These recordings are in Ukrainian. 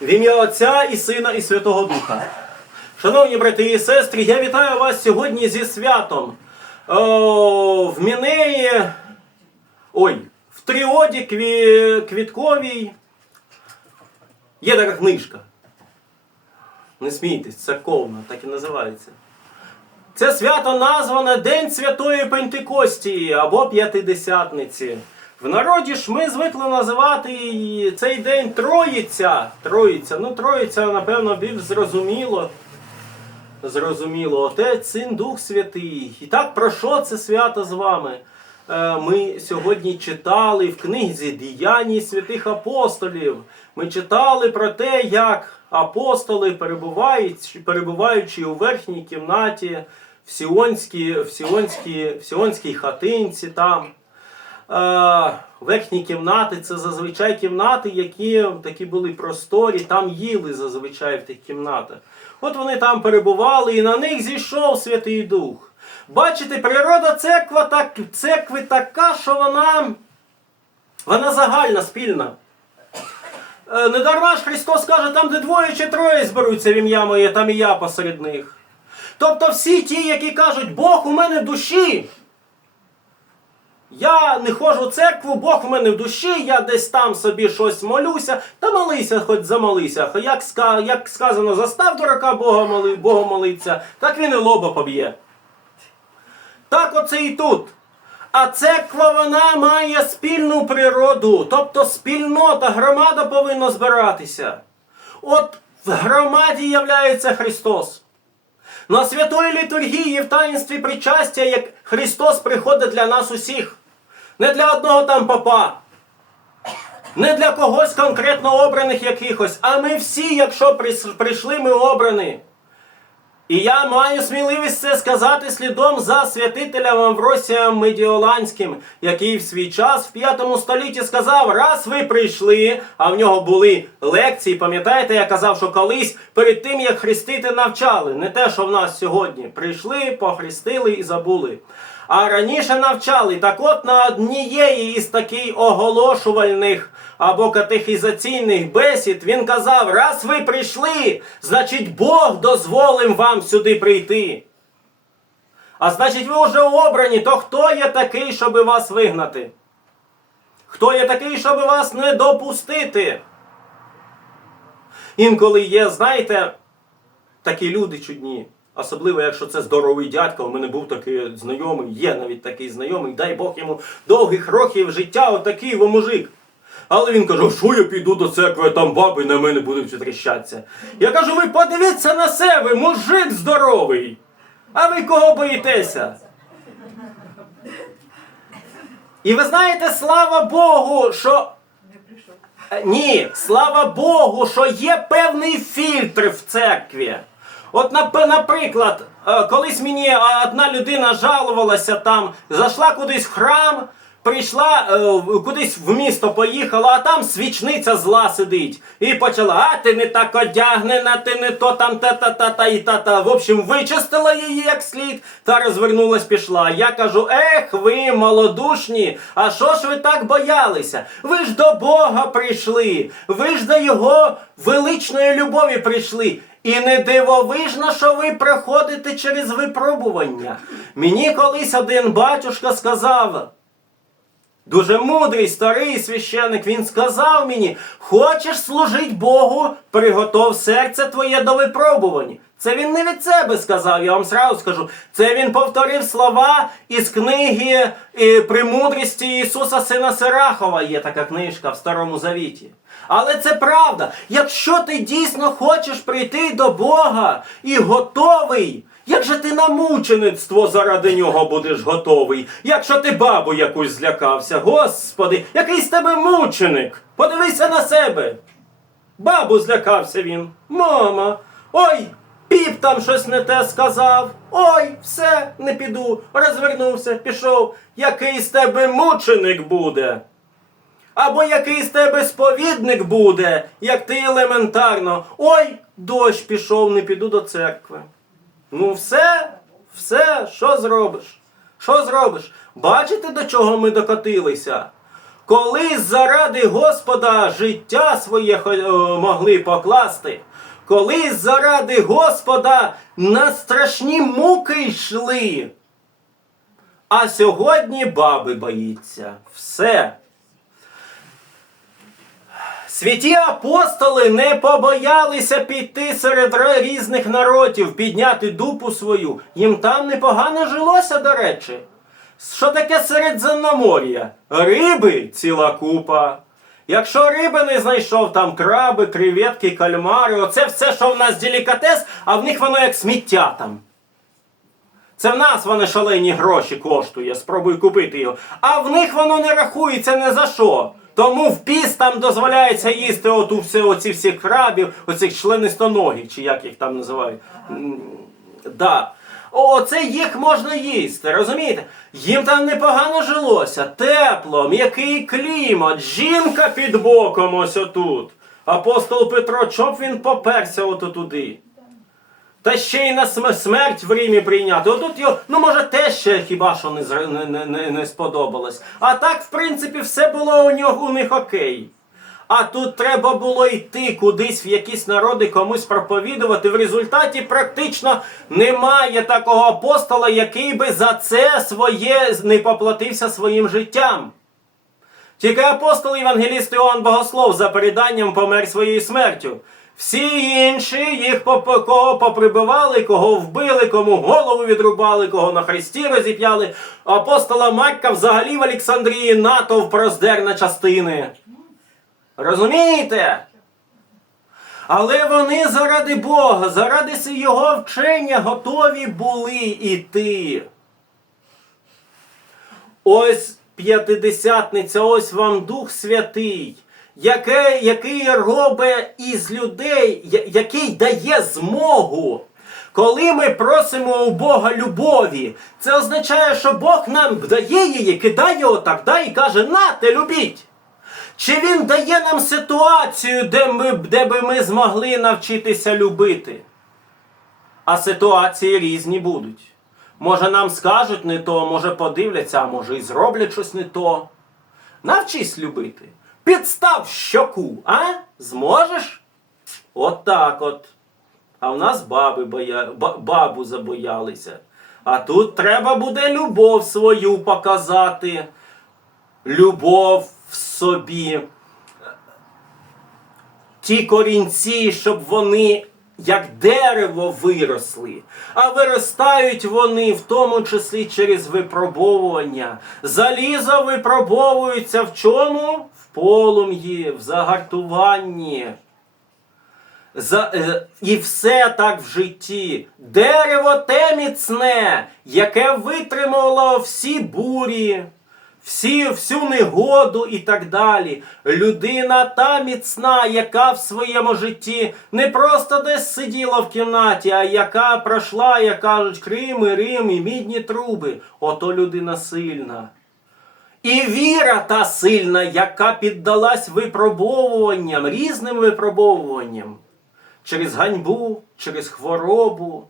В ім'я Отця і Сина і Святого Духа. Шановні брати і сестри, я вітаю вас сьогодні зі святом. О, в Мінеї, ой, в Тріоді кві, Квітковій є така книжка. Не смійтесь, церковна, так і називається. Це свято назване День Святої Пентекостії або П'ятидесятниці. В народі ж ми звикли називати цей день Троїця. Троїця. Ну, Троїця, напевно, більш зрозуміло. Зрозуміло, Отець, Син, Дух Святий. І так, про що це свято з вами? Е, Ми сьогодні читали в книзі Діяній святих апостолів. Ми читали про те, як апостоли, перебувають, перебуваючи у верхній кімнаті в Сіонській, в Сіонській, в Сіонській хатинці там. Верхні кімнати це зазвичай кімнати, які такі були просторі, там їли зазвичай в тих кімнатах. От вони там перебували, і на них зійшов Святий Дух. Бачите, природа церква так, церкви така, що вона, вона загальна, спільна. Е, Не дарма ж Христос каже, там, де двоє чи троє зберуться в ім'я моє, там і я посеред них. Тобто всі ті, які кажуть, Бог у мене в душі. Я не ходжу в церкву, Бог в мене в душі, я десь там собі щось молюся, та молися, хоч замолися. Як, як сказано, застав дурака Бога моли, Богу молиться, так він і лоба поб'є. Так оце і тут. А церква вона має спільну природу, тобто спільнота, громада повинна збиратися. От в громаді являється Христос. На святої літургії в таїнстві причастя, як Христос приходить для нас усіх. Не для одного там папа, не для когось конкретно обраних якихось, а ми всі, якщо прийшли, ми обрані. І я маю сміливість це сказати слідом за святителем Амвросієм Медіоланським, який в свій час в 5 столітті сказав: раз ви прийшли, а в нього були лекції. Пам'ятаєте, я казав, що колись перед тим як хрестити навчали, не те, що в нас сьогодні. Прийшли, похрестили і забули. А раніше навчали. Так от на однієї із таких оголошувальних або катехізаційних бесід він казав: раз ви прийшли, значить Бог дозволив вам сюди прийти. А значить, ви вже обрані, то хто є такий, щоб вас вигнати? Хто є такий, щоб вас не допустити? Інколи є, знаєте, такі люди чудні. Особливо, якщо це здоровий дядько, у мене був такий знайомий, є навіть такий знайомий, дай Бог йому довгих років життя, отакий во мужик. Але він каже, що я піду до церкви, там баби на мене будуть тріщатися. Я кажу, ви подивіться на себе, мужик здоровий. А ви кого боїтеся? І ви знаєте, слава Богу, що Ні, слава Богу, що є певний фільтр в церкві. От, наприклад, е, колись мені е, одна людина жалувалася там, зайшла кудись в храм, прийшла е, кудись в місто поїхала, а там свічниця зла сидить. І почала, а ти не так одягнена, ти не то там та-та-та-та і та-та. В общем, вичистила її як слід та розвернулась, пішла. Я кажу, ех, ви малодушні, а що ж ви так боялися? Ви ж до Бога прийшли, ви ж до Його величної любові прийшли. І не дивовижно, що ви проходите через випробування. Мені колись один батюшка сказав. Дуже мудрий старий священик, він сказав мені: хочеш служити Богу, приготов серце твоє до випробувань. Це він не від себе сказав, я вам сразу скажу. Це він повторив слова із книги е, «Премудрості Ісуса Сина Сирахова. Є така книжка в Старому Завіті. Але це правда. Якщо ти дійсно хочеш прийти до Бога і готовий, як же ти на мучеництво заради нього будеш готовий, якщо ти бабу якусь злякався, Господи, який з тебе мученик? Подивися на себе. Бабу злякався він. Мама, ой, піп там щось не те сказав. Ой, все, не піду. Розвернувся, пішов. Який з тебе мученик буде? Або який з тебе сповідник буде, як ти елементарно. Ой, дощ пішов, не піду до церкви. Ну, все, все, що зробиш? Що зробиш? Бачите, до чого ми докотилися? коли заради Господа життя своє е, могли покласти, коли заради Господа на страшні муки йшли. А сьогодні баби боїться. Все. Святі апостоли не побоялися піти серед різних народів, підняти дупу свою. Їм там непогано жилося, до речі. Що таке Середземномор'я? Риби ціла купа. Якщо риби не знайшов, там краби, креветки, кальмари, оце все, що в нас делікатес, а в них воно як сміття там. Це в нас вони шалені гроші коштує, спробуй купити його. А в них воно не рахується не за що. Тому в піс там дозволяється їсти оту все, оці всі крабів, оцих членистоногих, чи як їх там називають. Да. Оце їх можна їсти, розумієте? Їм там непогано жилося, тепло, м'який клімат, жінка під боком ось отут. Апостол Петро, чоб він поперся ото туди. Та ще й на смерть в Римі прийняти. Отут його, ну може, те ще хіба що не, не, не, не сподобалось. А так, в принципі, все було у нього у них окей. А тут треба було йти кудись в якісь народи комусь проповідувати. В результаті практично немає такого апостола, який би за це своє не поплатився своїм життям. Тільки апостол Євангеліст Іоанн Богослов за переданням помер своєю смертю. Всі інші їх кого поприбивали, кого вбили, кому голову відрубали, кого на хресті розіп'яли. Апостола Марка взагалі в Олександрії натовп роздер на частини. Розумієте? Але вони заради Бога, заради його вчення готові були йти. Ось п'ятидесятниця, ось вам Дух Святий, яке, який робить із людей, який дає змогу. Коли ми просимо у Бога любові, це означає, що Бог нам дає її, кидає отак, да, і каже, нате, любіть. Чи він дає нам ситуацію, де, ми, де би ми змогли навчитися любити? А ситуації різні будуть. Може, нам скажуть не то, може подивляться, а може і зроблять щось не то. Навчись любити. Підстав щоку, а? Зможеш? От так от. А в нас баби боя... бабу забоялися. А тут треба буде любов свою показати. Любов в собі. Ті корінці, щоб вони як дерево виросли. А виростають вони в тому числі через випробовування. Залізо випробовується в чому? В полум'ї, в загартуванні. За, е, і все так в житті. Дерево те міцне, яке витримало всі бурі, всі, всю негоду і так далі. Людина та міцна, яка в своєму житті не просто десь сиділа в кімнаті, а яка пройшла, як кажуть, Крим і Рим і мідні труби. Ото людина сильна. І віра та сильна, яка піддалась випробовуванням, різним випробовуванням. Через ганьбу, через хворобу,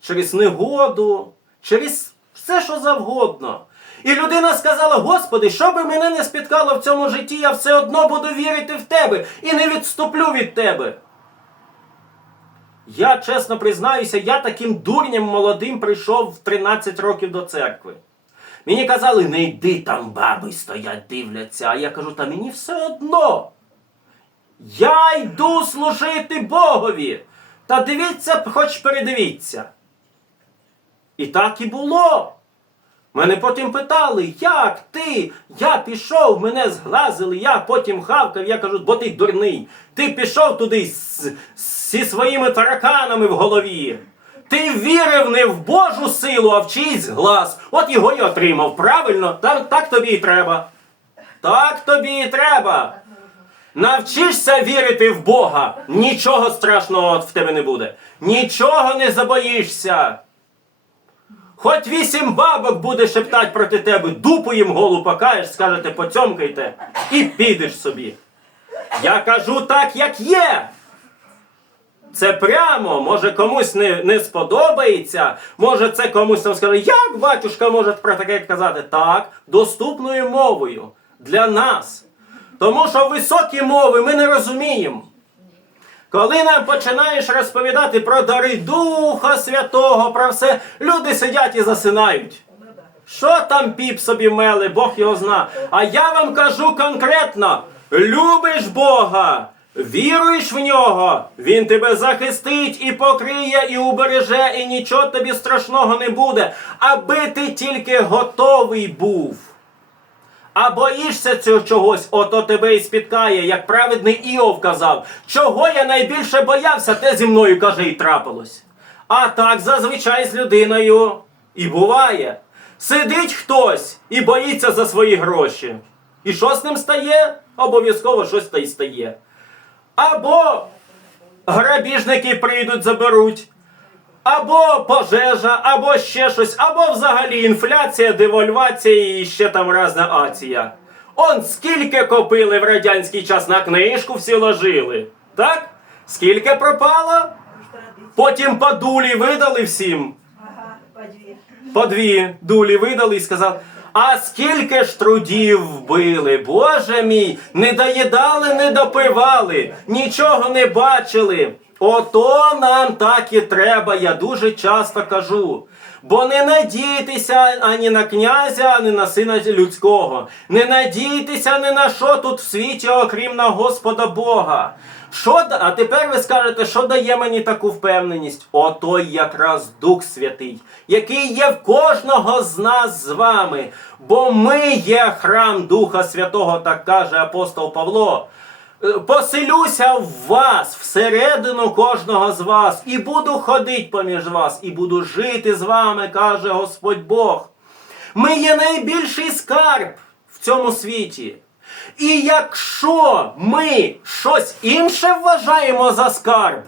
через негоду, через все, що завгодно. І людина сказала: Господи, що би мене не спіткало в цьому житті, я все одно буду вірити в Тебе і не відступлю від Тебе. Я чесно признаюся, я таким дурням молодим прийшов в 13 років до церкви. Мені казали, не йди там, баби стоять, дивляться. А я кажу, та мені все одно. Я йду служити Богові. Та дивіться, хоч передивіться. І так і було. Мене потім питали, як ти? Я пішов, мене зглазили, я потім хавкав, я кажу, бо ти дурний. Ти пішов туди з, зі своїми тараканами в голові. Ти вірив не в Божу силу, а в чийсь глас. От його й отримав. Правильно? Так, так тобі і треба. Так тобі і треба. Навчишся вірити в Бога. Нічого страшного в тебе не буде. Нічого не забоїшся. Хоч вісім бабок буде шептать проти тебе, дупу їм голу покаєш, скажете, поцьомкайте, і підеш собі. Я кажу так, як є. Це прямо, може комусь не, не сподобається, може це комусь там скаже, як батюшка може про таке казати? Так, доступною мовою. для нас. Тому що високі мови ми не розуміємо. Коли нам починаєш розповідати про дари Духа Святого, про все, люди сидять і засинають. Що там піп собі мели, Бог його зна. А я вам кажу конкретно: любиш Бога, віруєш в нього, Він тебе захистить і покриє, і убереже, і нічого тобі страшного не буде, аби ти тільки готовий був. А боїшся цього чогось, ото тебе і спіткає, як праведний Іов казав. Чого я найбільше боявся, те зі мною каже і трапилось. А так зазвичай з людиною і буває. Сидить хтось і боїться за свої гроші. І що з ним стає? Обов'язково щось та й стає. Або грабіжники прийдуть, заберуть. Або пожежа, або ще щось, або взагалі інфляція, девальвація і ще там разна акція. Он скільки копили в радянський час на книжку всі ложили. Так? Скільки пропало? Потім по дулі видали всім. Ага, по дві. По дві дулі видали і сказав. А скільки ж трудів вбили, Боже мій, не доїдали, не допивали, нічого не бачили. Ото нам так і треба, я дуже часто кажу. Бо не надійтеся ані на князя, ані на сина людського. Не надійтеся ні на що тут в світі, окрім на Господа Бога. Що, а тепер ви скажете, що дає мені таку впевненість? Ото якраз Дух Святий, який є в кожного з нас з вами. Бо ми є храм Духа Святого, так каже апостол Павло. Е, Поселюся в вас, всередину кожного з вас, і буду ходити поміж вас, і буду жити з вами, каже Господь Бог. Ми є найбільший скарб в цьому світі. І якщо ми щось інше вважаємо за скарб,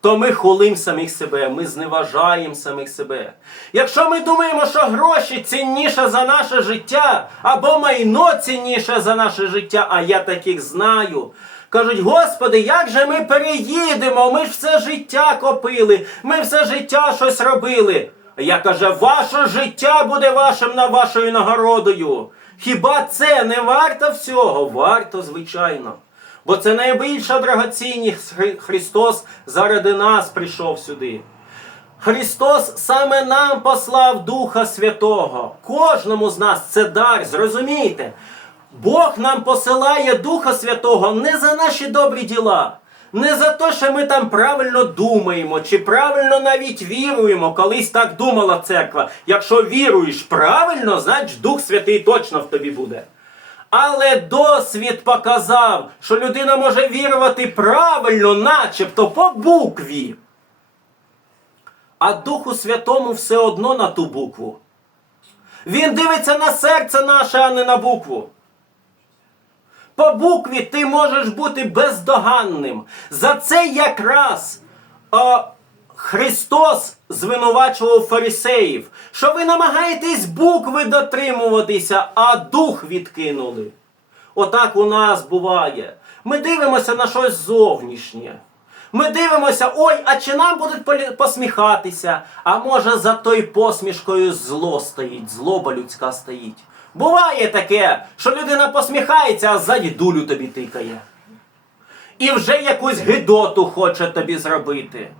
то ми хулим самих себе, ми зневажаємо самих себе. Якщо ми думаємо, що гроші цінніше за наше життя, або майно цінніше за наше життя, а я таких знаю. Кажуть, Господи, як же ми переїдемо? Ми ж все життя копили, ми все життя щось робили. А я каже, ваше життя буде вашим на вашою нагородою. Хіба це не варто всього? Варто, звичайно. Бо це найбільша драгоцінність Христос заради нас прийшов сюди. Христос саме нам послав Духа Святого. Кожному з нас це дар, зрозумійте. Бог нам посилає Духа Святого не за наші добрі діла, не за те, що ми там правильно думаємо, чи правильно навіть віруємо. Колись так думала церква. Якщо віруєш правильно, значить Дух Святий точно в тобі буде. Але досвід показав, що людина може вірувати правильно, начебто по букві. А Духу Святому все одно на ту букву. Він дивиться на серце наше, а не на букву. По букві ти можеш бути бездоганним. За це якраз о, Христос звинувачував фарисеїв, що ви намагаєтесь букви дотримуватися, а дух відкинули. Отак у нас буває. Ми дивимося на щось зовнішнє. Ми дивимося, ой, а чи нам будуть посміхатися? А може за той посмішкою зло стоїть, злоба людська стоїть. Буває таке, що людина посміхається, а ззаді дулю тобі тикає. І вже якусь гидоту хоче тобі зробити.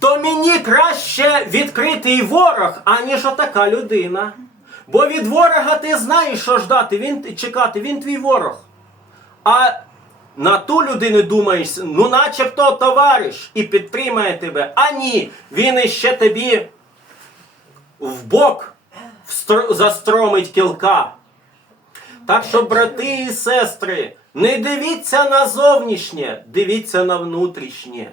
То мені краще відкритий ворог, аніж отака людина. Бо від ворога ти знаєш, що ждати, він чекати, він твій ворог. А на ту людину думаєш, ну начебто товариш і підтримає тебе. А ні, він іще тобі в бок застромить кілка. Так що, брати і сестри, не дивіться на зовнішнє, дивіться на внутрішнє.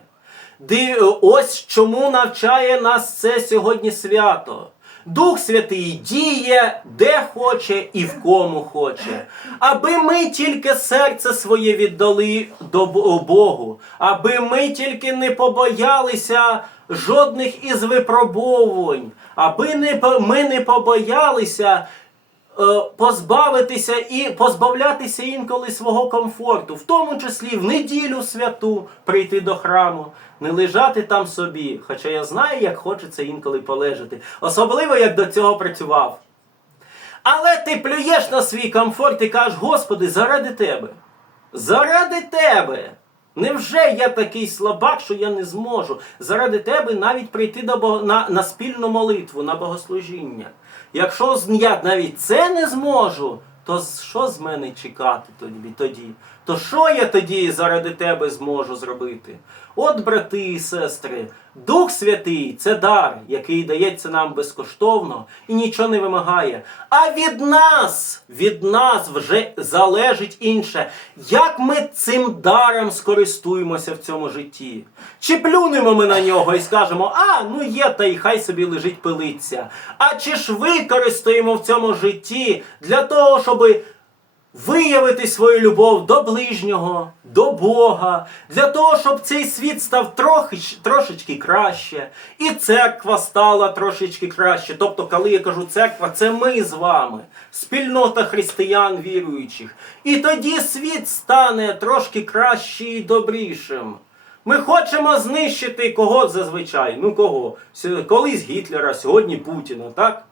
Ось чому навчає нас це сьогодні свято. Дух Святий діє де хоче і в кому хоче. Аби ми тільки серце своє віддали до Богу, аби ми тільки не побоялися жодних із випробовувань, аби не, ми не побоялися е, позбавитися і позбавлятися інколи свого комфорту, в тому числі в неділю святу прийти до храму, не лежати там собі. Хоча я знаю, як хочеться інколи полежати, особливо як до цього працював. Але ти плюєш на свій комфорт і кажеш, Господи, заради тебе. Заради тебе. Невже я такий слабак, що я не зможу заради тебе навіть прийти до Бога, на, на спільну молитву, на богослужіння? Якщо я навіть це не зможу, то що з мене чекати тобі тоді? То що я тоді заради тебе зможу зробити? От, брати і сестри, Дух Святий це дар, який дається нам безкоштовно і нічого не вимагає. А від нас, від нас вже залежить інше, як ми цим даром скористуємося в цьому житті. Чи плюнемо ми на нього і скажемо, а ну є, та й хай собі лежить пилиться. А чи ж використаємо в цьому житті для того, щоби виявити свою любов до ближнього, до Бога, для того, щоб цей світ став трохи, трошечки краще, і церква стала трошечки краще. Тобто, коли я кажу церква, це ми з вами, спільнота християн віруючих. І тоді світ стане трошки краще і добрішим. Ми хочемо знищити кого зазвичай? Ну кого? Колись Гітлера, сьогодні Путіна, так?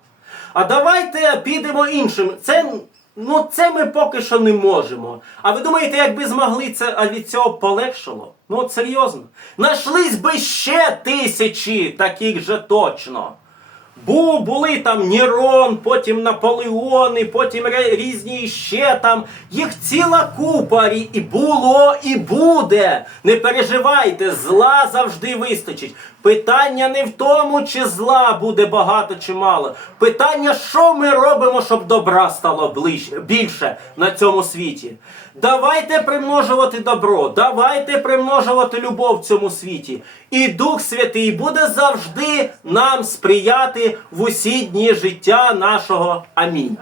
А давайте підемо іншим. Це, ну, це ми поки що не можемо. А ви думаєте, якби змогли це, а від цього полегшало? Ну от серйозно. Нашлись би ще тисячі таких же точно. Бу, були там Нерон, потім Наполеони, потім різні ще там. Їх ціла купа і було, і буде. Не переживайте, зла завжди вистачить. Питання не в тому, чи зла буде багато чи мало. Питання, що ми робимо, щоб добра стало ближче, більше на цьому світі. Давайте примножувати добро, давайте примножувати любов в цьому світі. І Дух Святий буде завжди нам сприяти в усі дні життя нашого. Амінь.